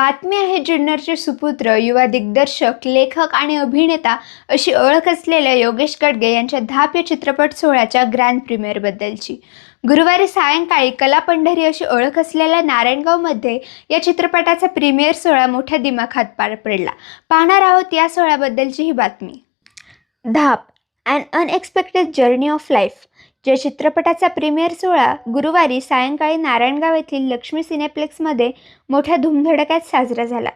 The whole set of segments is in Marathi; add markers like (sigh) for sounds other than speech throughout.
बातमी आहे जुन्नरचे सुपुत्र युवा दिग्दर्शक लेखक आणि अभिनेता अशी ओळख असलेल्या योगेश गडगे यांच्या धाप या चित्रपट सोहळ्याच्या ग्रँड प्रीमियरबद्दलची गुरुवारी सायंकाळी कला पंढरी अशी ओळख असलेल्या नारायणगावमध्ये या चित्रपटाचा प्रीमियर सोहळा मोठ्या दिमाखात पार पडला. पाहणार आहोत या सोहळ्याबद्दलची ही बातमी. Dhaap and unexpected journey of life या चित्रपटाचा प्रीमियर सोहळा गुरुवारी सायंकाळी नारायणगाव येथील लक्ष्मी सिनेप्लेक्समध्ये मोठ्या धुमधडक्यात साजरा झाला.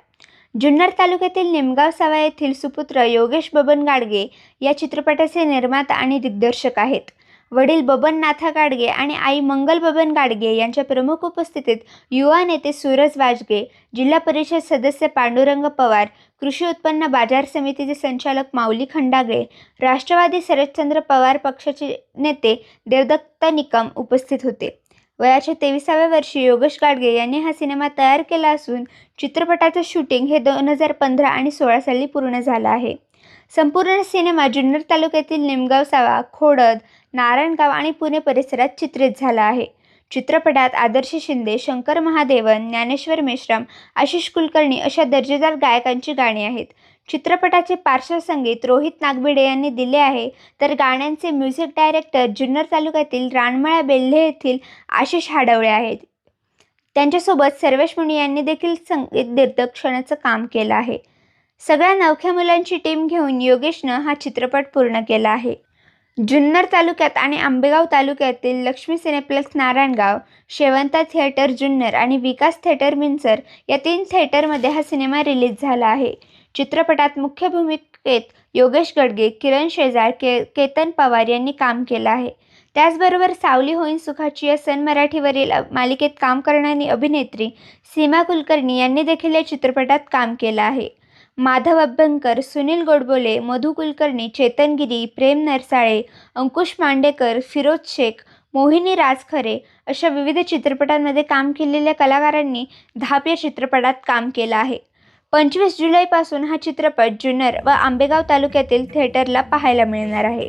जुन्नर तालुक्यातील निमगाव सावा येथील सुपुत्र योगेश बबन गाडगे या चित्रपटाचे निर्माता आणि दिग्दर्शक आहेत. वडील बबन नाथा गाडगे आणि आई मंगल बबन गाडगे यांच्या प्रमुख उपस्थितीत युवा नेते सूरज वाजगे जिल्हा परिषद सदस्य पांडुरंग पवार कृषी उत्पन्न बाजार समितीचे संचालक माऊली खंडागळे राष्ट्रवादी शरदचंद्र पवार पक्षाचे नेते देवदत्त निकम उपस्थित होते. वयाच्या तेविसाव्या वर्षी योगेश गाडगे यांनी हा सिनेमा तयार केला असून चित्रपटाचं शूटिंग हे दोन हजार पंधरा आणि सोळा साली पूर्ण झालं आहे. संपूर्ण सिनेमा जुन्नर तालुक्यातील निमगाव सावा खोडद नारायणगाव आणि पुणे परिसरात चित्रित झाला आहे. चित्रपटात आदर्श शिंदे शंकर महादेवन ज्ञानेश्वर मेश्राम आशिष कुलकर्णी अशा दर्जेदार गायकांची गाणी आहेत. चित्रपटाचे पार्श्वसंगीत रोहित नागभिडे यांनी दिले आहे. तर गाण्यांचे म्युझिक डायरेक्टर जुन्नर तालुक्यातील रानमळा बेल्हे येथील आशिष हाडवळे आहेत. त्यांच्यासोबत सर्वेश मुनी यांनी देखील संगीत दिग्दर्शनाचं काम केलं आहे. सगळ्या नवख्या मुलांची टीम घेऊन योगेशनं हा चित्रपट पूर्ण केला आहे. जुन्नर तालुक्यात आणि आंबेगाव तालुक्यातील लक्ष्मी सिनेप्लेक्स नारायणगाव शेवंता थिएटर जुन्नर आणि विकास थिएटर मिंचर या तीन थिएटरमध्ये हा सिनेमा रिलीज झाला आहे. चित्रपटात मुख्य भूमिकेत योगेश गडगे किरण शेजाळ के केतन पवार यांनी काम केलं आहे. त्याचबरोबर सावली होईन सुखाची या सन मराठीवरील मालिकेत काम करणारी अभिनेत्री सीमा कुलकर्णी यांनी देखील या चित्रपटात काम केलं आहे. माधव अभ्यंकर सुनील गोडबोले मधु कुलकर्णी चेतन गिरी प्रेम नरसाळे अंकुश मांडेकर फिरोज शेख मोहिनी राजखरे अशा विविध चित्रपटांमध्ये काम केलेल्या कलाकारांनी धाप या चित्रपटात काम केलं आहे. पंचवीस जुलैपासून हा चित्रपट जुन्नर व आंबेगाव तालुक्यातील थिएटरला पाहायला मिळणार आहे.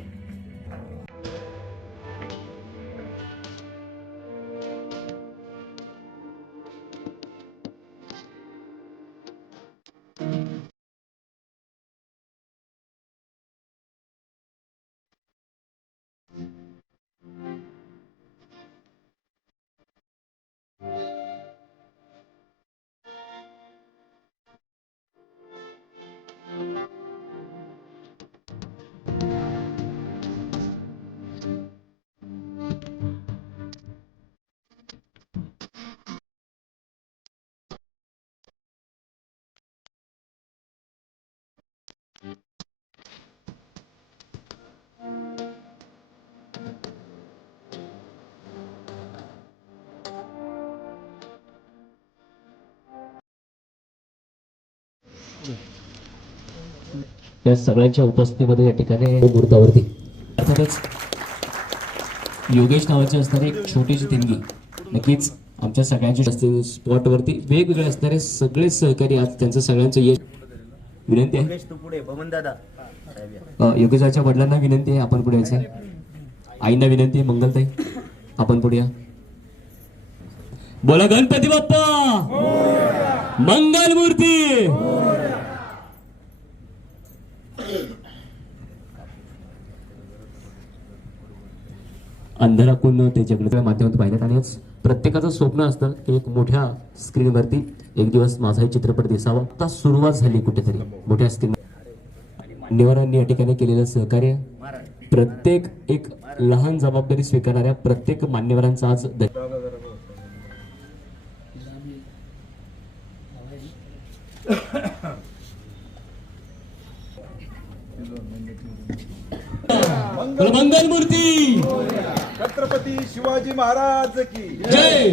या सगळ्यांच्या उपस्थितीमध्ये या ठिकाणी मुहूर्तावरती अर्थातच योगेश नावाचे असणारे एक छोटीशी देणगी नक्कीच आमच्या सगळ्यांची असतील स्पॉटवरती वेगवेगळे असणारे सगळे सहकारी आज त्यांचं सगळ्यांचं यश विनंती आहे. योगेशाच्या वडिलांना विनंती आहे आपण पुढे यायचं. आईंना विनंती आहे मंगलताई आपण पुढे या. बोला गणपती बाप्पा! मंगल मूर्ती अंधाराकून ते जगण्याच्या माध्यमातून पाहिलं आणि प्रत्येकाचं स्वप्न असतं की एक मोठ्या स्क्रीनवरती एक दिवस माझाही चित्रपट दिसावा. आता सुरुवात झाली कुठेतरी मोठ्या स्क्रीन मान्यवरांनी या ठिकाणी केलेलं सहकार्य प्रत्येक एक लहान जबाबदारी स्वीकारणाऱ्या प्रत्येक मान्यवरांचा आज ध- मूर्ती! छत्रपती शिवाजी महाराज की जय!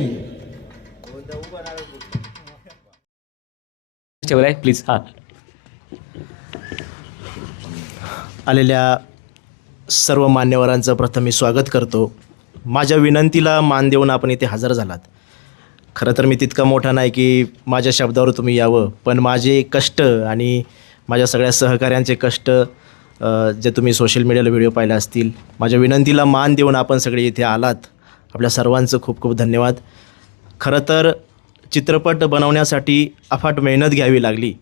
ठेवलाय प्लीज हा. आलेल्या सर्व मान्यवरांचं प्रथम मी स्वागत करतो. माझ्या विनंतीला मान देऊन आपण इथे हजर झालात. खरं तर मी तितका मोठा नाही की माझ्या शब्दावर तुम्ही यावं पण माझे कष्ट आणि माझ्या सगळ्या सहकाऱ्यांचे कष्ट जे तुम्ही सोशल मीडियाला व्हिडिओ पाहिले असतील माझ्या विनंतीला मान देऊन आपण सगळे इथे आलात. आपल्या सर्वांचं खूप खूप धन्यवाद. खरं तर चित्रपट बनवण्यासाठी अफाट मेहनत घ्यावी लागली.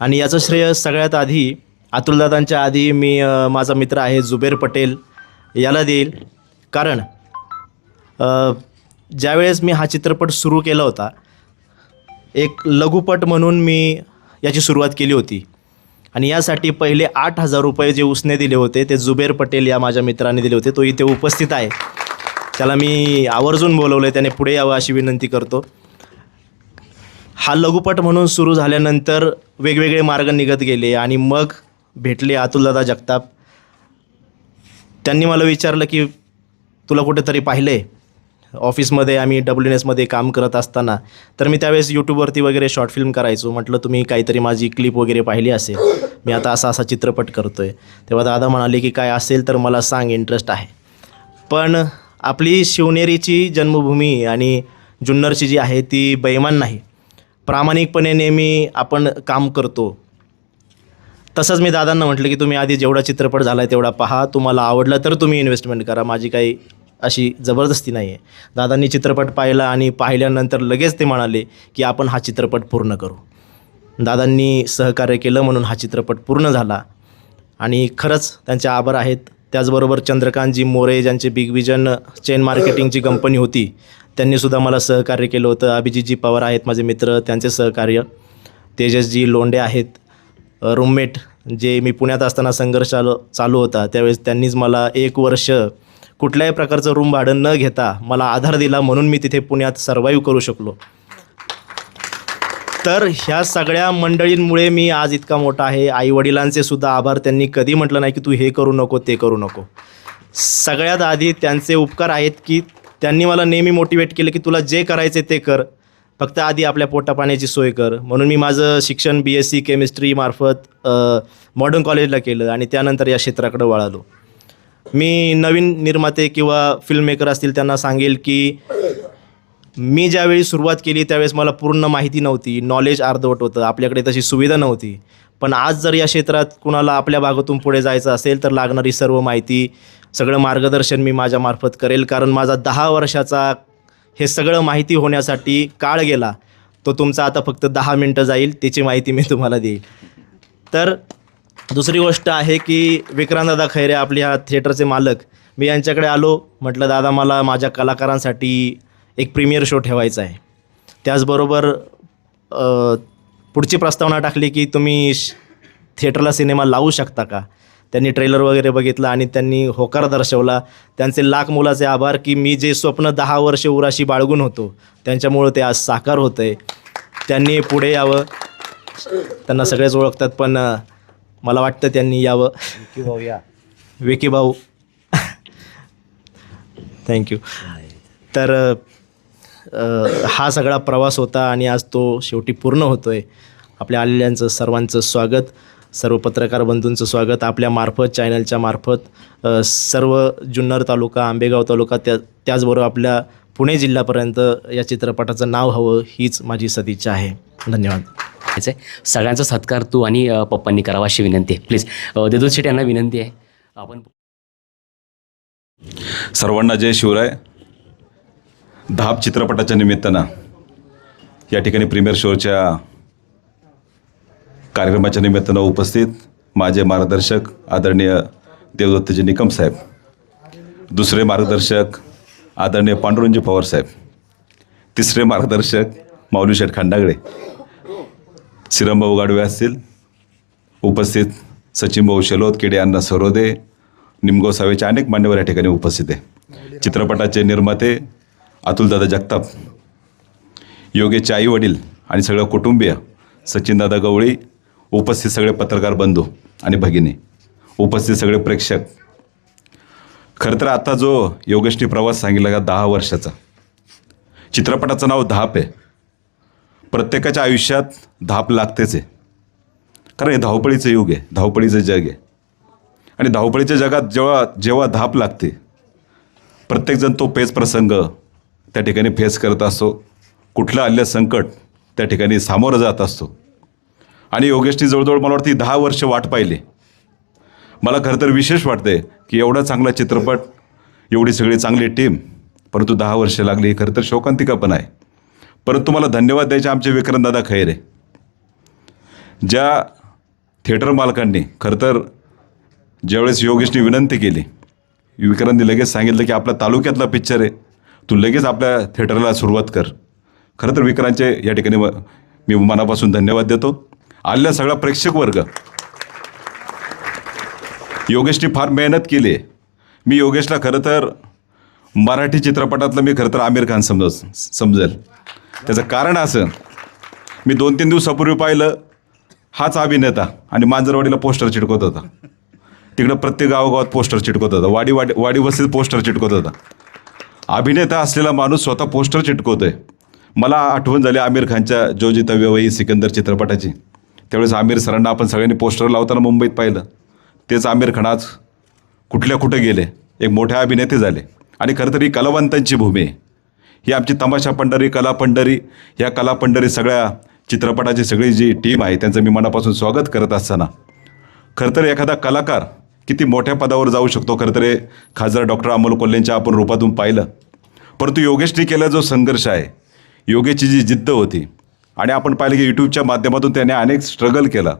आणि याचं श्रेय सगळ्यात आधी अतुलदादांच्या आधी मी माझा मित्र आहे जुबेर पटेल याला देईल. कारण ज्यावेळेस मी हा चित्रपट सुरू केला होता एक लघुपट म्हणून मी याची सुरुवात केली होती. आणि यासाठी पहिले आठ हजार रुपये जे उसने दिले होते ते जुबेर पटेल या माझ्या मित्राने दिले होते. तो इथे उपस्थित आहे. त्याला मी आवर्जून बोलवलं आहे त्याने पुढे यावं अशी विनंती करतो. हा लघुपट म्हणून सुरू झाल्यानंतर वेगवेगळे मार्ग निघत गेले आणि मग भेटले अतुलदादा जगताप. त्यांनी मला विचारलं की तुला कुठेतरी पाहिलं आहे ऑफिसमध्ये आम्ही डब्ल्यू एन एसमध्ये काम करत असताना तर मी त्यावेळेस यूट्यूबवरती वगैरे शॉर्ट फिल्म करायचो. म्हटलं तुम्ही काहीतरी माझी क्लिप वगैरे पाहिली असेल. मी आता असा असा चित्रपट करतो आहे तेव्हा दादा म्हणाले की काय असेल तर मला सांग इंटरेस्ट आहे. पण आपली शिवनेरीची जन्मभूमी आणि जुन्नरची जी आहे ती बैमान नाही. प्रामाणिकपणे नेहमी आपण काम करतो. तसंच मी दादांना म्हटलं की तुम्ही आधी जेवढा चित्रपट झाला आहे तेवढा पहा. तुम्हाला आवडला तर तुम्ही इन्व्हेस्टमेंट करा. माझी काही अशी जबरदस्ती नाही आहे दादांनी चित्रपट पाहिला आणि पाहिल्यानंतर लगेच ते म्हणाले की आपण हा चित्रपट पूर्ण करू. दादांनी सहकार्य केलं म्हणून हा चित्रपट पूर्ण झाला. आणि खरंच त्यांचे आभार आहेत. त्याचबरोबर चंद्रकांतजी मोरे ज्यांचे बिग विजन चेन मार्केटिंगची कंपनी होती त्यांनीसुद्धा मला सहकार्य केलं होतं. अभिजितजी पवार आहेत माझे मित्र त्यांचे सहकार्य. तेजसजी लोंडे आहेत. रूममेट जे मी पुण्यात असताना संघर्ष चालू होता त्यावेळेस त्यांनीच मला एक वर्ष कुठल्याही प्रकारचं रूम भाडं न घेता मला आधार दिला म्हणून मी तिथे पुण्यात सर्वाईव्ह करू शकलो. तर ह्या सगळ्या मंडळींमुळे मी आज इतका मोठा आहे. आईवडिलांचे सुद्धा आभार. त्यांनी कधी म्हटलं नाही की तू हे करू नको ते करू नको. सगळ्यात आधी त्यांचे उपकार आहेत की त्यांनी मला नेहमी मोटिवेट केलं की तुला जे करायचे ते कर. फक्त आधी आपल्या पोटापाण्याची सोय कर. म्हणून मी माझं शिक्षण बी एस सी केमिस्ट्रीमार्फत मॉडर्न कॉलेजला केलं आणि त्यानंतर या क्षेत्राकडे वळालो. मी नवीन निर्माते किंवा फिल्ममेकर असतील त्यांना सांगेल की मी ज्यावेळी सुरुवात केली त्यावेळेस मला पूर्ण माहिती नव्हती. नॉलेज अर्धवट होतं. आपल्याकडे तशी सुविधा नव्हती. पण आज जर या क्षेत्रात कुणाला आपल्या भागातून पुढे जायचं असेल तर लागणारी सर्व माहिती सगळं मार्गदर्शन मी माझ्यामार्फत करेल. कारण माझा दहा वर्षाचा हे सगळं माहिती होण्यासाठी काळ गेला. तो तुमचा आता फक्त दहा मिनटं जाईल. त्याची माहिती मी तुम्हाला देईल. तर दुसरी गोष्ट आहे की विक्रांतदादा खैरे आपले ह्या थिएटरचे मालक. मी यांच्याकडे आलो म्हटलं दादा मला माझ्या कलाकारांसाठी एक प्रीमियर शो ठेवायचा आहे. त्याचबरोबर पुढची प्रस्तावना टाकली की तुम्ही श- थिएटरला सिनेमा लावू शकता का? त्यांनी ट्रेलर वगैरे बघितलं आणि त्यांनी होकार दर्शवला. त्यांचे लाख मुलाचे आभार की मी जे स्वप्न दहा वर्षे उराशी बाळगून होतो त्यांच्यामुळं ते आज साकार होतं आहे त्यांनी पुढे यावं. त्यांना सगळेच ओळखतात पण मला वाटतं त्यांनी यावं. विकी भाऊ थँक्यू तर अ, हा सगळा प्रवास होता आणि आज तो शेवटी पूर्ण होतो आहे आपल्या आलेल्यांचं सर्वांचं स्वागत सर्व पत्रकार बंधूंचं स्वागत आपल्या मार्फत चॅनलच्या मार्फत अ, सर्व जुन्नर तालुका आंबेगाव तालुका त्या त्याचबरोबर आपल्या पुणे जिल्ह्यापर्यंत या चित्रपटाचं नाव हवं हीच माझी सदिच्छा आहे. धन्यवाद. आहे सगळ्यांचा सत्कार तू आणि पप्पांनी करावा अशी विनंती आहे. प्लीज देदूत शेट यांना विनंती आहे. आपण सर्वांना जय शिवराय. धाप चित्रपटाच्या निमित्तानं या ठिकाणी प्रीमियर शोच्या कार्यक्रमाच्या निमित्तानं उपस्थित माझे मार्गदर्शक आदरणीय देवदत्तजी निकम साहेब दुसरे मार्गदर्शक आदरणीय पांडुरंजी पवार साहेब तिसरे मार्गदर्शक माऊली शेठ खंडागळे श्रीरामभाऊ गाडवे असतील उपस्थित सचिन भाऊ शेलोत किडे अण्णा सरोदे निमगोसावेचे अनेक मान्यवर या ठिकाणी उपस्थित आहे. चित्रपटाचे निर्माते अतुलदादा जगताप योगेचे आई वडील आणि सगळं कुटुंबीय सचिनदादा गवळी उपस्थित सगळे पत्रकार बंधू आणि भगिनी उपस्थित सगळे प्रेक्षक खरं तर आता जो योगेशने प्रवास सांगितला का दहा वर्षाचा. चित्रपटाचं नाव धाप आहे. प्रत्येकाच्या आयुष्यात धाप लागतेच आहे. कारण हे धावपळीचं युग आहे धावपळीचं जग आहे. आणि धावपळीच्या जगात जेव्हा जेव्हा धाप लागते प्रत्येकजण तो पेच प्रसंग त्या ठिकाणी फेस करत असतो. कुठलं आलेलं संकट त्या ठिकाणी सामोरं जात असतो. आणि योगेशनी जवळजवळ मला वाटते दहा वर्ष वाट पाहिली. मला खरं तर विशेष वाटते की एवढा चांगला चित्रपट एवढी सगळी चांगली टीम परंतु दहा वर्ष लागली. हे खरं तर शोकांतिका पण आहे. परंतु मला धन्यवाद द्यायचे आमचे विक्रमदादा खैरे. ज्या थिएटर मालकांनी खरं तर ज्यावेळेस योगेशने विनंती केली विक्रांतने लगेच सांगितलं की आपल्या तालुक्यातला पिक्चर आहे. तू लगेच आपल्या थिएटरला सुरुवात कर. खरं तर विक्रांतचे या ठिकाणी मी मनापासून धन्यवाद देतो. आलेला सगळा प्रेक्षक वर्ग योगेशने फार मेहनत केली. आहे मी योगेशला खरं तर मराठी चित्रपटातलं मी खरं तर आमिर खान समज समजेल. त्याचं कारण असं मी दोन तीन दिवसापूर्वी पाहिलं हाच अभिनेता आणि मांजरवाडीला पोस्टर चिटकवत होता. तिकडं प्रत्येक गावोगावात पोस्टर चिटकवत होता. वाडी वाडी वाडी वस्तीत पोस्टर चिटकवत होता. अभिनेता असलेला माणूस स्वतः पोस्टर चिटकवतोय. मला आठवण झाली आमिर खानच्या जो वही सिकंदर चित्रपटाची. त्यावेळेस आमिर सरांना आपण सगळ्यांनी पोस्टर लावताना मुंबईत पाहिलं. तेच आमिर खान आज कुठल्या कुठं गेले? एक मोठे अभिनेते झाले. आणि खरं तर ही कलावंतांची भूमी आहे. ही आमची तमाशा पंढरी कला पंढरी ह्या कला पंढरी सगळ्या चित्रपटाची सगळी जी टीम आहे त्यांचं मी मनापासून स्वागत करत असताना. खरं तर एखादा कलाकार किती मोठ्या पदावर जाऊ शकतो? खरं तर हे खासदार डॉक्टर अमोल कोल्हेंच्या आपण रूपातून पाहिलं. परंतु योगेशने केला जो संघर्ष आहे योगेशची जी जिद्द होती आणि आपण पाहिलं की यूट्यूबच्या माध्यमातून त्याने अनेक स्ट्रगल केला.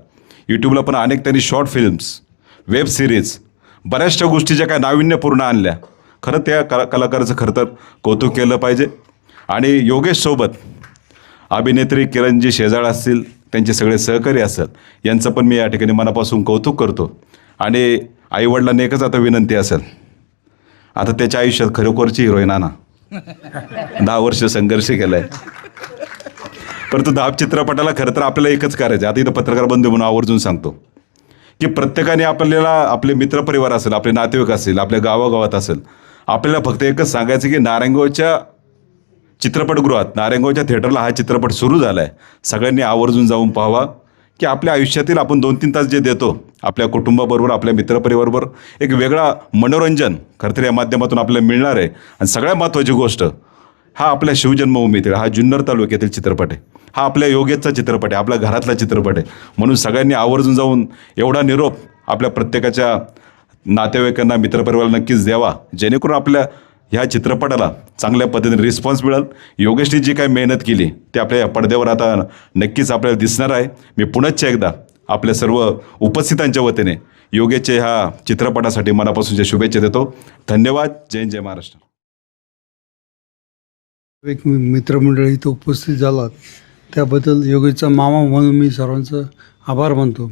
यूट्यूबला पण अनेक त्यांनी शॉर्ट फिल्म्स वेब सिरीज. बऱ्याचशा गोष्टी ज्या काय नाविन्यपूर्ण आणल्या. खरं त्या कला कलाकाराचं खरं तर कौतुक केलं पाहिजे. आणि योगेशसोबत अभिनेत्री किरणजी शेजाळ असतील त्यांचे सगळे सहकारी असतात यांचं पण मी या ठिकाणी मनापासून कौतुक करतो. आणि आईवडिलांना एकच आता विनंती असेल. आता त्याच्या आयुष्यात खरोखरची हिरोईन आणा. दहा वर्ष संघर्ष केला आहे परंतु दहा चित्रपटाला खरं तर आपल्याला एकच करायचं आहे. आता इथं पत्रकार बंधू म्हणून आवर्जून सांगतो. की प्रत्येकाने आपल्याला आपले मित्रपरिवार असेल आपले नातेवाईक असेल आपल्या गावागावात असेल आपल्याला फक्त एकच सांगायचं की नारायणगावच्या चित्रपटगृहात नारायणगावच्या थिएटरला हा चित्रपट सुरू झाला आहे सगळ्यांनी आवर्जून जाऊन पाहावा की आपल्या आयुष्यातील आपण दोन तीन तास जे देतो आपल्या कुटुंबाबरोबर आपल्या मित्रपरिवाराबरोबर एक वेगळा मनोरंजन खरं तर या माध्यमातून आपल्याला मिळणार आहे. आणि सगळ्यात महत्त्वाची गोष्ट हा आपल्या शिवजन्मभूमीतील हा जुन्नर तालुक्यातील चित्रपट आहे. हा आपल्या योगेचा चित्रपट आहे आपल्या घरातला चित्रपट आहे. म्हणून सगळ्यांनी आवर्जून जाऊन एवढा निरोप आपल्या प्रत्येकाच्या नातेवाईकांना मित्रपरिवाराला नक्कीच द्यावा. जेणेकरून आपल्या ह्या चित्रपटाला चांगल्या पद्धतीने रिस्पॉन्स मिळेल. योगेशने जी काही मेहनत केली ते आपल्या या पडद्यावर आता नक्कीच आपल्याला दिसणार आहे. मी पुनश्च एकदा आपल्या सर्व उपस्थितांच्या वतीने योगेशच्या ह्या चित्रपटासाठी मनापासूनच्या शुभेच्छा देतो. धन्यवाद. जय जय महाराष्ट्र. एक मित्रमंडळी इथं उपस्थित झालात. त्याबद्दल योगेचा मामा म्हणून मी सर्वांचं आभार मानतो.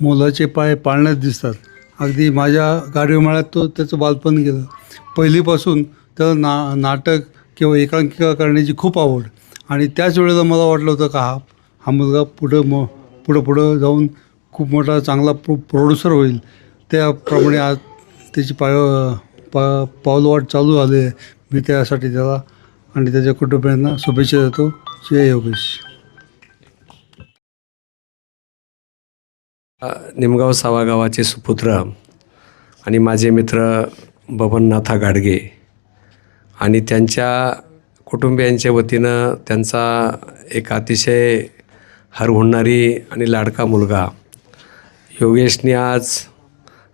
मोलाचे पाय पाळण्यात दिसतात. अगदी माझ्या गाडीमाळ्यात तो त्याचं बालपण गेलं. पहिलीपासून त्याला ना नाटक किंवा एकांकिका करण्याची खूप आवड. आणि त्याच वेळेला मला वाटलं होतं का हा हा मुलगा पुढं म पुढं पुढं जाऊन खूप मोठा चांगला प्रो प्रोड्युसर होईल. त्याप्रमाणे आज त्याची पाय पा पावलवाट चालू झाली आहे. मी त्यासाठी त्याला आणि त्याच्या कुटुंबियांना शुभेच्छा देतो. जय योगेश. निमगाव सावा गावाचे सुपुत्र आणि माझे मित्र बबननाथा गाडगे आणि त्यांच्या कुटुंबियांच्या वतीनं त्यांचा एक अतिशय हरहुणणारी आणि लाडका मुलगा योगेशने आज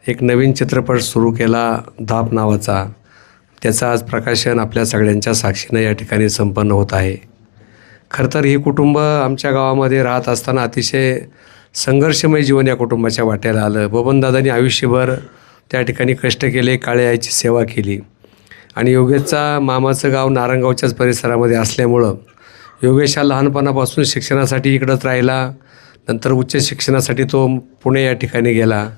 एक नवीन चित्रपट सुरू केला धाप नावाचा. त्याचं आज प्रकाशन आपल्या सगळ्यांच्या साक्षीनं या ठिकाणी संपन्न होत आहे. खरं तर हे कुटुंब आमच्या गावामध्ये राहत असताना अतिशय संघर्षमय जीवन या कुटुंबाच्या वाट्याला आलं. बबनदादांनी आयुष्यभर त्या ठिकाणी कष्ट केले काळे आईची सेवा केली. आणि योगेशचा मामाचं गाव नारंगावच्याच परिसरामध्ये असल्यामुळं योगेश हा लहानपणापासून शिक्षणासाठी इकडंच राहिला. नंतर उच्च शिक्षणासाठी तो पुणे या ठिकाणी गेला.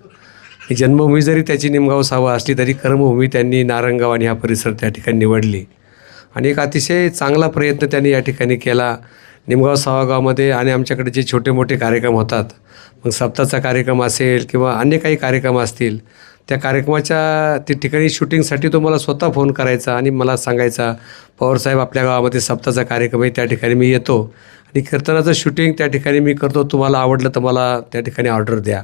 जन्मभूमी जरी त्याची निमगाव सावा असली तरी कर्मभूमी त्यांनी नारंगाव आणि हा परिसर त्या ठिकाणी निवडली. आणि एक अतिशय चांगला प्रयत्न त्यांनी या ठिकाणी केला. निमगाव सावागावमध्ये आणि आमच्याकडे जे छोटे मोठे कार्यक्रम होतात मग सप्ताहाचा कार्यक्रम असेल किंवा अन्य काही कार्यक्रम असतील त्या कार्यक्रमाच्या ते ठिकाणी शूटिंगसाठी तो मला स्वतः फोन करायचा आणि मला सांगायचा पवारसाहेब आपल्या गावामध्ये सप्ताहाचा कार्यक्रम आहे त्या ठिकाणी मी येतो. आणि कीर्तनाचं शूटिंग त्या ठिकाणी मी करतो. तुम्हाला आवडलं तर मला त्या ठिकाणी ऑर्डर द्या.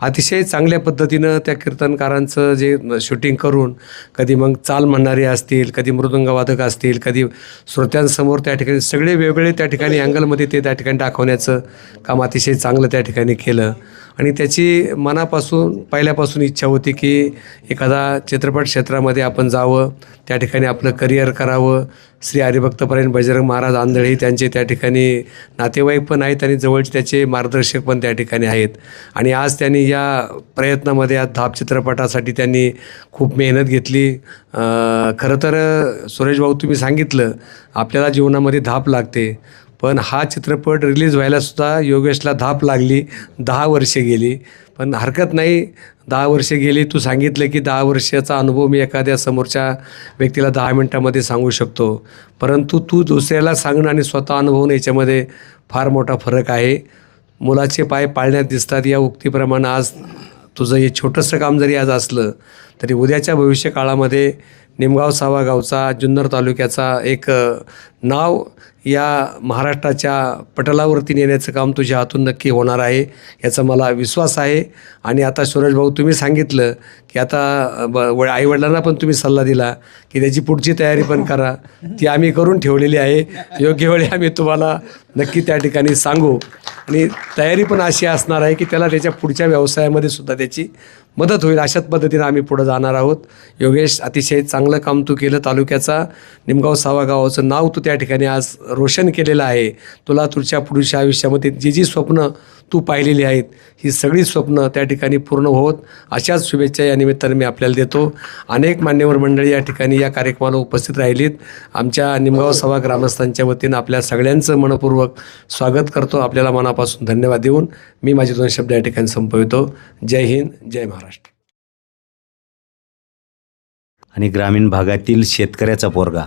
अतिशय चांगल्या पद्धतीनं त्या कीर्तनकारांचं जे शूटिंग करून कधी मग चाल म्हणणारे असतील कधी मृदुंगवादक असतील कधी श्रोत्यांसमोर त्या ठिकाणी सगळे वेगवेगळे त्या ठिकाणी अँगलमध्ये ते त्या ठिकाणी दाखवण्याचं काम अतिशय चांगलं त्या ठिकाणी केलं. आणि त्याची मनापासून पहिल्यापासून इच्छा होती की एखादा चित्रपट क्षेत्रामध्ये आपण जावं त्या ठिकाणी आपलं करिअर करावं. श्री हरिभक्तपरायण बजरंग महाराज आंधळे त्यांचे त्या ठिकाणी नातेवाईक पण आहेत आणि जवळचे त्याचे मार्गदर्शक पण त्या ठिकाणी आहेत. आणि आज त्यांनी या प्रयत्नामध्ये या धाप चित्रपटासाठी त्यांनी खूप मेहनत घेतली. खरं तर सुरेश भाऊ तुम्ही सांगितलं आपल्याला जीवनामध्ये धाप लागते. पण हा चित्रपट रिलीज व्हायलासुद्धा योगेशला धाप लागली दहा वर्षे गेली. पण हरकत नाही दहा वर्षे गेली तू सांगितलं की दहा वर्षाचा अनुभव मी एखाद्या समोरच्या व्यक्तीला दहा मिनटामध्ये सांगू शकतो. परंतु तू दुसऱ्याला सांगणं आणि स्वतः अनुभवणं याच्यामध्ये फार मोठा फरक आहे. मुलाचे पाय पाळण्यात दिसतात या उक्तीप्रमाणे आज तुझं हे छोटंसं काम जरी आज असलं तरी उद्याच्या भविष्य काळामध्ये निमगाव सावा गावचा जुन्नर तालुक्याचा एक नाव या महाराष्ट्राच्या पटलावरती नेण्याचं काम तुझ्या हातून नक्की होणार आहे याचा मला विश्वास आहे. आणि आता सुरेश भाऊ तुम्ही सांगितलं की आता ब व आईवडिलांना पण तुम्ही सल्ला दिला की त्याची पुढची तयारी पण करा. ती आम्ही करून ठेवलेली आहे. योग्य वेळी आम्ही तुम्हाला नक्की त्या ठिकाणी सांगू. आणि तयारी पण अशी असणार आहे की त्याला त्याच्या पुढच्या व्यवसायामध्ये सुद्धा त्याची मदत होईल अशाच पद्धतीनं आम्ही पुढं जाणार आहोत. योगेश अतिशय चांगलं काम तू केलं तालुक्याचा. निमगाव सावा गावाचं नाव तू त्या ठिकाणी आज रोशन केलेलं आहे. तुला तुझ्या पुढच्या आयुष्यामध्ये जी जी स्वप्न तू पाहिलेली आहेत. ही सगळी स्वप्न त्या ठिकाणी पूर्ण होत. अशाच शुभेच्छा या निमित्ताने मी आपल्याला देतो. अनेक मान्यवर मंडळी या ठिकाणी या कार्यक्रमाला उपस्थित राहिलीत. आमच्या निमगाव सभा ग्रामस्थांच्या वतीनं आपल्या सगळ्यांचं मनपूर्वक स्वागत करतो. आपल्याला मनापासून धन्यवाद देऊन मी माझे दोन शब्द या ठिकाणी संपवितो. जय हिंद जय महाराष्ट्र. आणि ग्रामीण भागातील शेतकऱ्याचा पोरगा.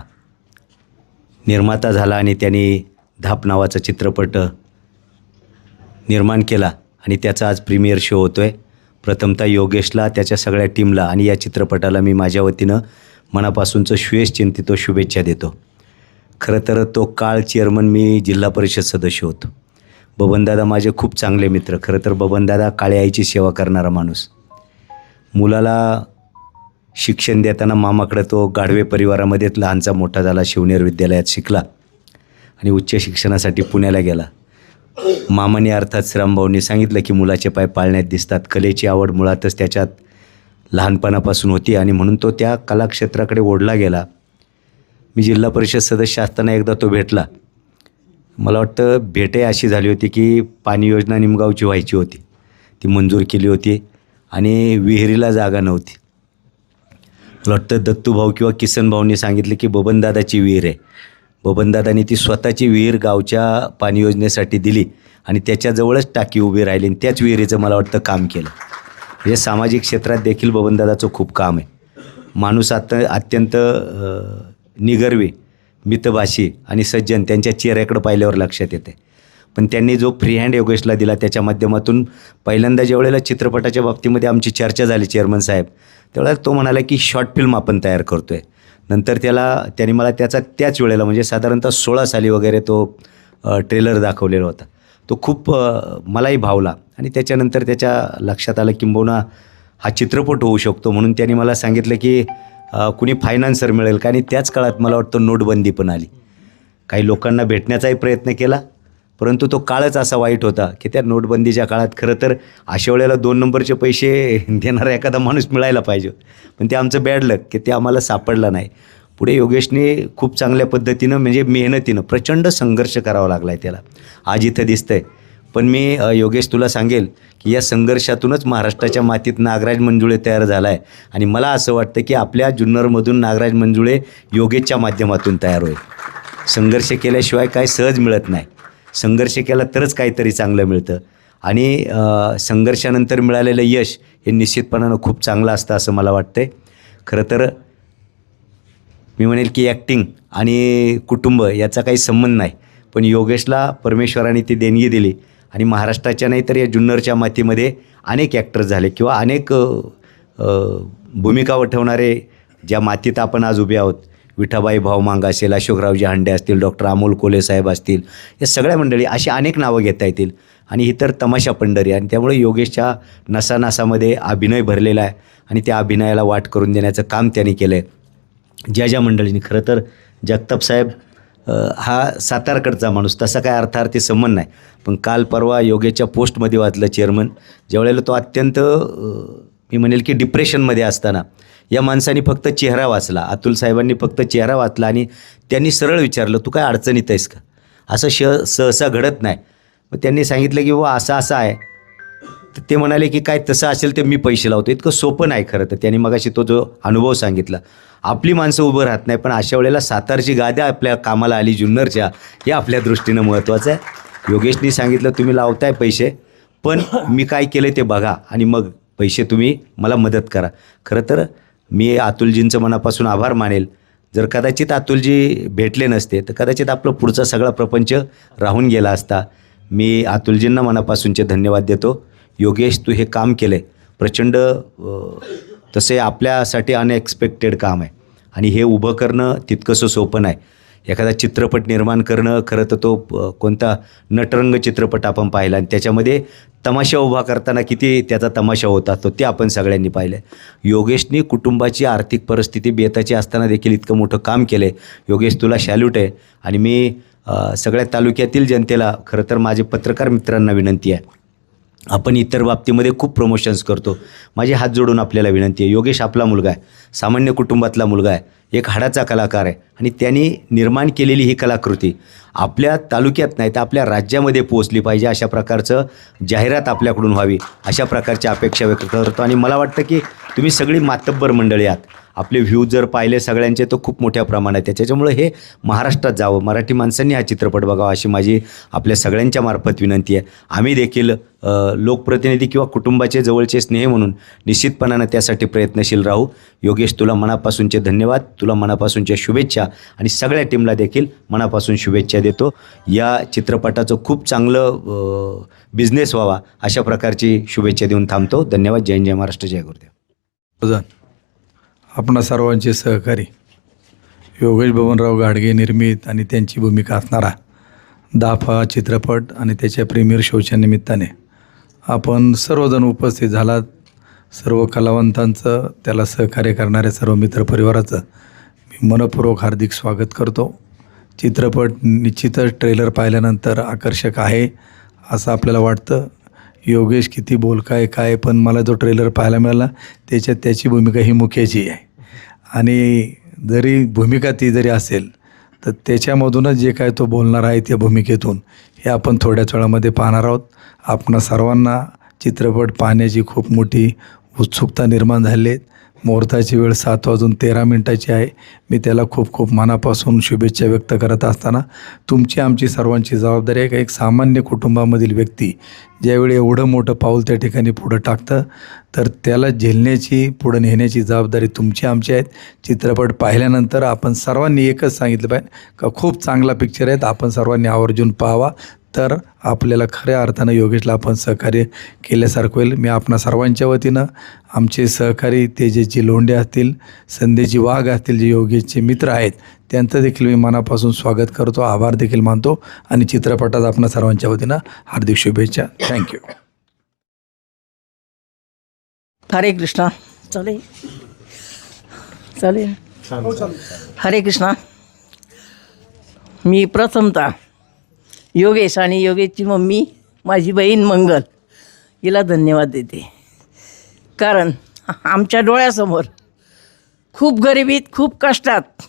निर्माता झाला आणि त्यांनी धाप नावाचा चित्रपट निर्माण केला आणि त्याचा आज प्रीमियर शो होतो आहे प्रथमतः योगेशला त्याच्या सगळ्या टीमला आणि या चित्रपटाला मी माझ्या वतीनं मनापासूनचं श्वेष चिंतितो शुभेच्छा देतो. खरं तर तो काळ चेअरमन मी जिल्हा परिषद सदस्य होतो. बबनदादा माझे खूप चांगले मित्र. खरं तर बबनदादा काळे आईची सेवा करणारा माणूस. मुलाला शिक्षण देताना मामाकडे तो गाढवे परिवारामध्येच लहानचा मोठा झाला शिवनेर विद्यालयात शिकला आणि उच्च शिक्षणासाठी पुण्याला गेला. मामाने अर्थात श्रामभाऊंनी सांगितलं की मुलाचे पाय पाळण्यात दिसतात. कलेची आवड मुळातच त्याच्यात लहानपणापासून होती आणि म्हणून तो त्या कलाक्षेत्राकडे ओढला गेला. मी जिल्हा परिषद सदस्य असताना एकदा तो भेटला. मला वाटतं भेटही अशी झाली होती की पाणी योजना निमगावची व्हायची होती. ती मंजूर केली होती आणि विहिरीला जागा नव्हती. मला वाटतं दत्तूभाऊ किंवा किसन भाऊंनी सांगितलं की बबनदादाची विहीर आहे. बबनदादांनी ती स्वतःची विहीर गावच्या पाणी योजनेसाठी दिली आणि त्याच्याजवळच टाकी उभी राहिली आणि त्याच विहिरीचं मला वाटतं काम केलं. म्हणजे सामाजिक क्षेत्रात देखील बबनदादाचं खूप काम आहे. माणूस आता अत्यंत निगर्वी मितभाषी आणि सज्जन त्यांच्या चेहऱ्याकडं पाहिल्यावर लक्षात येते. पण त्यांनी जो फ्री हँड योगेशला दिला त्याच्या माध्यमातून पहिल्यांदा ज्या वेळेला चित्रपटाच्या बाबतीमध्ये आमची चर्चा झाली चेअरमन साहेब त्यावेळेला तो म्हणाला की शॉर्ट फिल्म आपण तयार करतो आहे नंतर त्याला त्याने मला त्याचा त्याच वेळेला म्हणजे साधारणतः सोळा साली वगैरे तो ट्रेलर दाखवलेला होता. तो खूप मलाही भावला. आणि त्याच्यानंतर त्याच्या लक्षात आलं किंबहुना हा चित्रपट होऊ शकतो म्हणून त्यांनी मला सांगितलं की कुणी फायनान्सर मिळेल का? आणि त्याच काळात मला वाटतं नोटबंदी पण आली. काही लोकांना भेटण्याचाही प्रयत्न केला. परंतु तो काळच असा वाईट होता की त्या नोटबंदीच्या काळात खरं तर अशा वेळेला दोन नंबरचे पैसे (laughs) देणारा एखादा माणूस मिळायला पाहिजे. पण ते आमचं बॅड लक की ते आम्हाला सापडलं नाही. पुढे योगेशने खूप चांगल्या पद्धतीनं म्हणजे मेहनतीनं प्रचंड संघर्ष करावा लागला आहे त्याला. आज इथं दिसतंय. पण मी योगेश तुला सांगेल की या संघर्षातूनच महाराष्ट्राच्या मातीत नागराज मंजुळे तयार झाला आहे आणि मला असं वाटतं की आपल्या जुन्नरमधून नागराज मंजुळे योगेशच्या माध्यमातून तयार होईल. संघर्ष केल्याशिवाय काय सहज मिळत नाही. संघर्ष केला तरच काहीतरी चांगलं मिळतं. आणि संघर्षानंतर मिळालेलं यश हे निश्चितपणानं खूप चांगलं असतं असं मला वाटतंय. खरं तर मी म्हणेल की ॲक्टिंग आणि कुटुंब याचा काही संबंध नाही. पण योगेशला परमेश्वराने ती देणगी दिली आणि महाराष्ट्राच्या नाही तर या जुन्नरच्या मातीमध्ये अनेक ॲक्टर झाले किंवा अनेक भूमिका वठवणारे ज्या मातीत आपण आज उभे आहोत विठाबाई भाऊ मांग असेल अशोकरावजी हांडे असतील डॉक्टर अमोल कोले साहेब असतील या सगळ्या मंडळी अशी अनेक नावं घेता येतील. आणि ही तर तमाशा पंढरी आणि त्यामुळे योगेशच्या नसानसामध्ये अभिनय भरलेला आहे. आणि त्या अभिनयाला वाट करून देण्याचं काम त्यांनी केलं आहे ज्या ज्या मंडळींनी खरं तर जगताप साहेब हा सातारकडचा माणूस तसा काय अर्थार्थी संबंध नाही. पण काल परवा योगेच्या पोस्टमध्ये वाचलं चेअरमन ज्यावेळेला तो अत्यंत मी म्हणेल की डिप्रेशनमध्ये असताना या माणसाने फक्त चेहरा वाचला. अतुल साहेबांनी फक्त चेहरा वाचला आणि त्यांनी सरळ विचारलं तू काय अडचणीत आहेस का? असं श सहसा घडत नाही. मग त्यांनी सांगितलं की बाबा असं असं आहे. तर ते म्हणाले की काय तसं असेल ते मी पैसे लावतो. इतकं सोपं नाही खरं तर. त्यांनी मगाशी तो जो अनुभव सांगितला आपली माणसं उभं राहत नाही पण अशा वेळेला सातारची गाद्या आपल्या कामाला आली जुन्नरच्या हे आपल्या दृष्टीनं महत्त्वाचं आहे. योगेशनी सांगितलं तुम्ही लावताय पैसे पण मी काय केलं ते बघा आणि मग पैसे तुम्ही मला मदत करा. खरं तर मी अतुलजींचं मनापासून आभार मानेल. जर कदाचित अतुलजी भेटले नसते तर कदाचित आपलं पुढचा सगळा प्रपंच राहून गेला असता. मी अतुलजींना मनापासूनचे धन्यवाद देतो. योगेश तू हे काम केलं आहे प्रचंड तसे आपल्यासाठी अनएक्सपेक्टेड काम आहे. आणि हे उभं करणं तितकंसं सोपं नाही. एखादा चित्रपट निर्माण करणं खरं तर तो कोणता नटरंग चित्रपट आपण पाहिला आणि त्याच्यामध्ये तमाशा उभा करताना किती त्याचा तमाशा होता तो ते आपण सगळ्यांनी पाहिलं योगेशनी कुटुंबाची आर्थिक परिस्थिती बेताची असताना देखील इतकं मोठं काम केलं आहे योगेश तुला शॅल्यूट आहे आणि मी सगळ्या तालुक्यातील जनतेला खरं तर माझे पत्रकार मित्रांना विनंती आहे. आपण इतर बाबतीमध्ये खूप प्रमोशन्स करतो. माझे हात जोडून आपल्याला विनंती आहे. योगेश आपला मुलगा आहे. सामान्य कुटुंबातला मुलगा आहे. एक हाडाचा कलाकार आहे. आणि त्यांनी निर्माण केलेली ही कलाकृती आपल्या तालुक्यात नाही तर आपल्या राज्यामध्ये पोहोचली पाहिजे अशा प्रकारचं जाहिरात आपल्याकडून व्हावी अशा प्रकारच्या अपेक्षा व्यक्त करतो. आणि मला वाटतं की तुम्ही सगळी मातब्बर मंडळी आहात. आपले व्ह्यूज जर पाहिले सगळ्यांचे तर खूप मोठ्या प्रमाणात आहे. त्याच्यामुळे हे महाराष्ट्रात जावं. मराठी माणसांनी हा चित्रपट बघावा अशी माझी आपल्या सगळ्यांच्या मार्फत विनंती आहे. आम्ही देखील लोकप्रतिनिधी किंवा कुटुंबाचे जवळचे स्नेह म्हणून निश्चितपणानं त्यासाठी प्रयत्नशील राहू. योगेश तुला मनापासूनचे धन्यवाद. तुला मनापासूनच्या शुभेच्छा. आणि सगळ्या टीमला देखील मनापासून शुभेच्छा देतो. या चित्रपटाचं खूप चांगलं बिझनेस व्हावा अशा प्रकारची शुभेच्छा देऊन थांबतो. धन्यवाद. जय जय महाराष्ट्र जय गुरुदेव. आपणा सर्वांचे सहकारी. योगेश बबनराव गाडगे निर्मित आणि त्यांची भूमिका असणारा दाफा चित्रपट आणि त्याच्या प्रीमियर शोच्या निमित्ताने आपण सर्वजण उपस्थित झालात. सर्व कलावंतांचं त्याला सहकार्य करणाऱ्या सर्व मित्रपरिवाराचं मी मनपूर्वक हार्दिक स्वागत करतो. चित्रपट निश्चितच ट्रेलर पाहिल्यानंतर आकर्षक आहे असं आपल्याला वाटतं. योगेश किती बोलकाय काय पण मला जो ट्रेलर पाहायला मिळाला त्याच्यात त्याची भूमिका ही मुख्याची आहे. आणि जरी भूमिका ती जरी असेल तर त्याच्यामधूनच जे काय तो बोलणार आहे त्या भूमिकेतून हे आपण थोड्याच वेळामध्ये पाहणार आहोत. आपण सर्वांना चित्रपट पाहण्याची खूप मोठी उत्सुकता निर्माण झाली आहे. मुहूर्ताची वेळ सात वाजून तेरा मिनटाची आहे. मी त्याला खूप खूप मनापासून शुभेच्छा व्यक्त करत असताना तुमची आमची सर्वांची जबाबदारी आहे का? एक सामान्य कुटुंबामधील व्यक्ती ज्यावेळी एवढं मोठं पाऊल त्या ठिकाणी पुढं टाकतं तर त्याला झेलण्याची पुढं नेण्याची जबाबदारी तुमची आमची आहेत चित्रपट पाहिल्यानंतर आपण सर्वांनी एकच सांगितलं पाहिजे का खूप चांगला पिक्चर आहे आपण सर्वांनी आवर्जून पाहावा. तर आपल्याला खऱ्या अर्थानं योगेशला आपण सहकार्य केल्यासारखं होईल. मी आपणा सर्वांच्या वतीनं आमचे सहकारी तेजेची लोंढे असतील संदेशी वाघ असतील जे योगेशचे मित्र आहेत त्यांचं देखील मी मनापासून स्वागत करतो आभार देखील मानतो आणि चित्रपटात आपणा सर्वांच्या वतीनं हार्दिक शुभेच्छा. थँक्यू हरे कृष्णा. चालेल चालेल हरे कृष्णा. मी प्रथमतः योगेश आणि योगेशची मम्मी माझी बहीण मंगल हिला धन्यवाद देते. कारण आमच्या डोळ्यासमोर खूप गरिबीत खूप कष्टात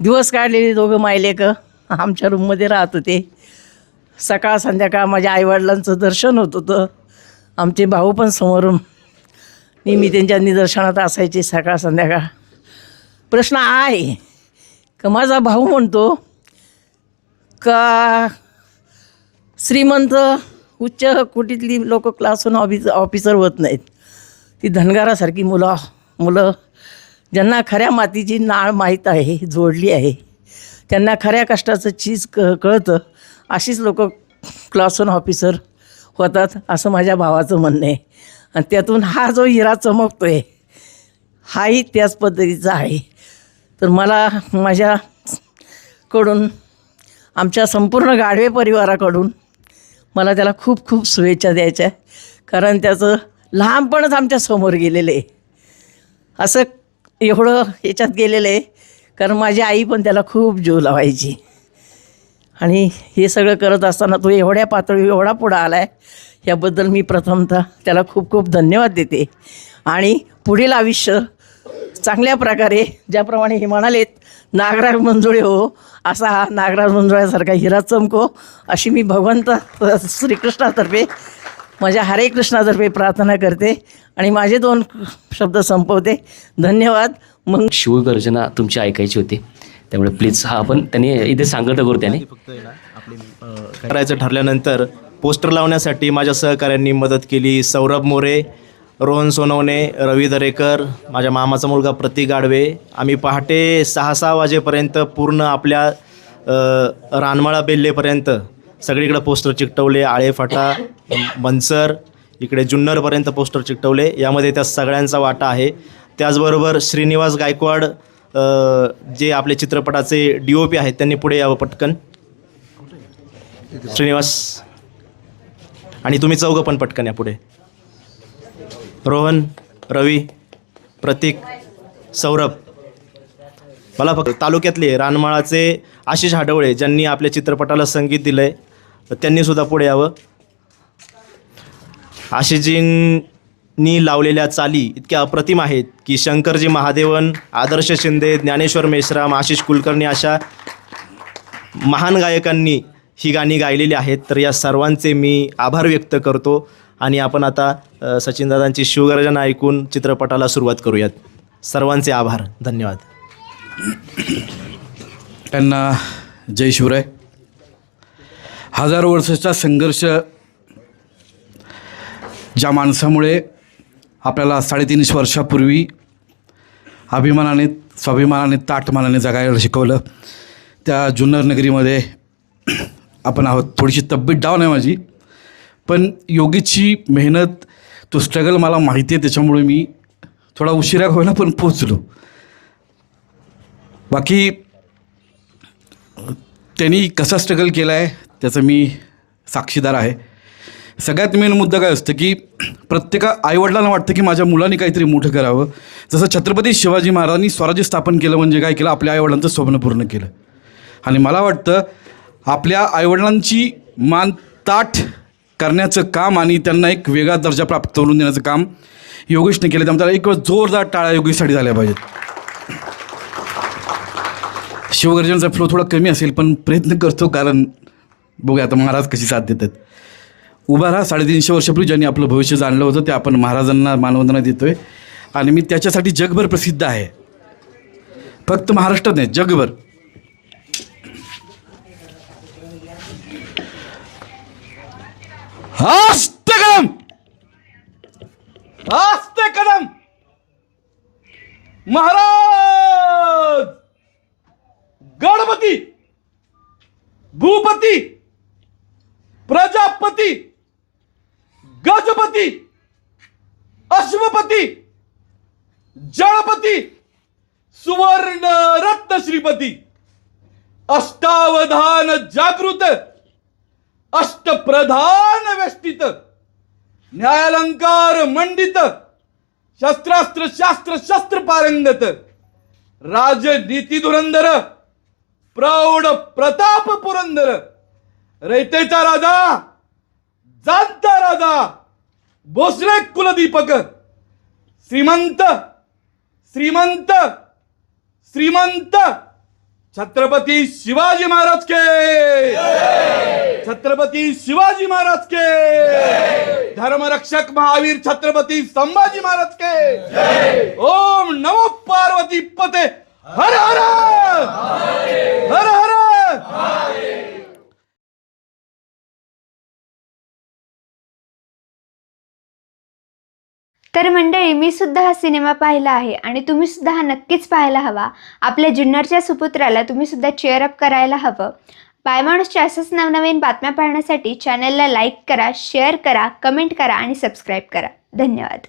दिवस काढलेले दोघं मायलेक. आमच्या रूममध्ये राहत होते. सकाळ संध्याकाळ माझ्या आईवडिलांचं दर्शन होत होतं. आमचे भाऊ पण समोरून. नेहमी त्यांच्या निदर्शनात असायचे सकाळ संध्याकाळ. प्रश्न आहे का माझा भाऊ म्हणतो का श्रीमंत उच्च कोटीतली लोक क्लासून ऑफिस ऑफिसर होत नाहीत. ती धनगारासारखी मुलं मुलं ज्यांना खऱ्या मातीची नाळ माहीत आहे जोडली आहे त्यांना खऱ्या कष्टाचं चीज क कळतं अशीच लोक क्लासून ऑफिसर होतात असं माझ्या भावाचं म्हणणं आहे. आणि त्यातून हा जो हिरा चमकतो आहे हाही त्याच पद्धतीचा आहे. तर मला माझ्याकडून आमच्या संपूर्ण गाढवे परिवाराकडून मला त्याला खूप खूप शुभेच्छा द्यायच्या कारण त्याचं लहानपणच आमच्यासमोर गेलेलं आहे. असं एवढं याच्यात गेलेलं आहे. कारण माझी आई पण त्याला खूप जीव लावायची. आणि हे सगळं करत असताना तो एवढ्या पातळी एवढा पुढं आला आहे याबद्दल मी प्रथमतः त्याला खूप खूप धन्यवाद देते. आणि पुढील आयुष्य चांगल्या प्रकारे ज्याप्रमाणे हे म्हणालेत नागराज मंजुळे हो असा हा नागराज मंजुळ्यासारखा हिरा चमको अशी मी भगवंत श्रीकृष्णातर्फे माझ्या हरे कृष्णातर्फे प्रार्थना करते आणि माझे दोन शब्द संपवते. धन्यवाद. मग शिवगर्जना तुमची ऐकायची होती. त्यामुळे प्लीज हा आपण त्याने इथे सांगत करू त्याने. करायचं ठरल्यानंतर पोस्टर लावण्यासाठी माझ्या सहकाऱ्यांनी मदत केली. सौरभ मोरे रोहन सोनवणे रवी दरेकर माझ्या मामाचा मुलगा प्रतीक गाडवे. आम्ही पहाटे सहा सहा वाजेपर्यंत पूर्ण आपल्या रानमाळा बेल्लेपर्यंत सगळीकडे पोस्टर चिकटवले आळेफाटा मनसर इकडे जुन्नरपर्यंत पोस्टर चिकटवले. यामध्ये त्या सगळ्यांचा वाटा आहे. त्याचबरोबर श्रीनिवास गायकवाड जे आपले चित्रपटाचे डी ओ पी आहेत त्यांनी पुढे यावं पटकन. श्रीनिवास. आणि तुम्ही चौघं पण पटकन या पुढे. रोहन रवी प्रतीक सौरभ. मला फक्त तालुक्यातले रानमाळाचे आशिष हाडवळे ज्यांनी आपल्या चित्रपटाला संगीत दिलं आहे तर त्यांनीसुद्धा पुढे यावं. आशिषजींनी लावलेल्या चाली इतक्या अप्रतिम आहेत की शंकरजी महादेवन आदर्श शिंदे ज्ञानेश्वर मेश्राम आशिष कुलकर्णी अशा महान गायकांनी ही गाणी गायलेली आहेत. तर या सर्वांचे मी आभार व्यक्त करतो आणि आपण आता सचिनदादांची शिवगर्जना ऐकून चित्रपटाला सुरुवात करूयात. सर्वांचे आभार. धन्यवाद. त्यांना जय शिवराय. हजारो वर्षाचा संघर्ष ज्या माणसामुळे आपल्याला साडेतीनशे वर्षापूर्वी अभिमानाने स्वाभिमानाने ताटमानाने जगायला शिकवलं त्या जुन्नर नगरीमध्ये आपण आहोत. थोडीशी तब्येत डाऊन आहे माझी पण योगीची मेहनत तो स्ट्रगल मला माहिती आहे त्याच्यामुळे मी थोडा उशिरा होईना पण पोचलो बाकी त्यांनी कसा स्ट्रगल केला आहे त्याचं मी साक्षीदार आहे. सगळ्यात मेन मुद्दा काय असतं की प्रत्येका आईवडिलांना वाटतं की माझ्या मुलांनी काहीतरी मोठं करावं. जसं छत्रपती शिवाजी महाराजांनी स्वराज्य स्थापन केलं म्हणजे काय केलं? आपल्या आईवडिलांचं स्वप्न पूर्ण केलं. आणि मला वाटतं आपल्या आईवडिलांची मान ताठ करण्याचं काम आणि त्यांना एक वेगळा दर्जा प्राप्त करून देण्याचं काम योगेशने केलं. त्यामुळे त्याला एक जोरदार टाळ्या योगेशसाठी झाल्या पाहिजेत. शिवगर्जनचा फ्लो थोडा कमी असेल पण प्रयत्न करतो कारण बघूया आता महाराज कशी साथ देतात. उभा राहा साडेतीनशे वर्षापूर्वी ज्यांनी आपलं भविष्य जाणलं होतं ते आपण महाराजांना मानवंदना देतो आहे आणि मी त्याच्यासाठी जगभर प्रसिद्ध आहे. फक्त महाराष्ट्रात नाही जगभर. हस्त कदम हस्त कदम महाराज! गणपती! भूपती! प्रजापती गजपती अश्वपती जळपती सुवर्ण रत्न श्रीपती अष्टावधान जागृत अष्टप्रधान वेष्टित न्यायालंकार मंडित शस्त्रास्त्र शास्त्र शस्त्र पारंगत राजनीती धुरंधर प्रौढ प्रताप पुरंदर रयतेचा राजा जातचा राजा भोसले कुलदीपक श्रीमंत श्रीमंत श्रीमंत. छत्रपती शिवाजी महाराज के. छत्रपती शिवाजी महाराज के. धर्मरक्षक महावीर छत्रपती संभाजी महाराज के. ओम नमो पार्वती पते. हर हर. हर हर. तर मंडळी मी सुद्धा हा सिनेमा पाहिला आहे आणि तुम्ही सुद्धा हा नक्कीच पाहायला हवा. आपल्या जुन्नरच्या सुपुत्राला तुम्ही सुद्धा चेअरअप करायला हवं. बायमाणूसच्या असंच नवनवीन बातम्या पाहण्यासाठी चॅनलला लाईक करा शेअर करा कमेंट करा आणि सबस्क्राईब करा. धन्यवाद.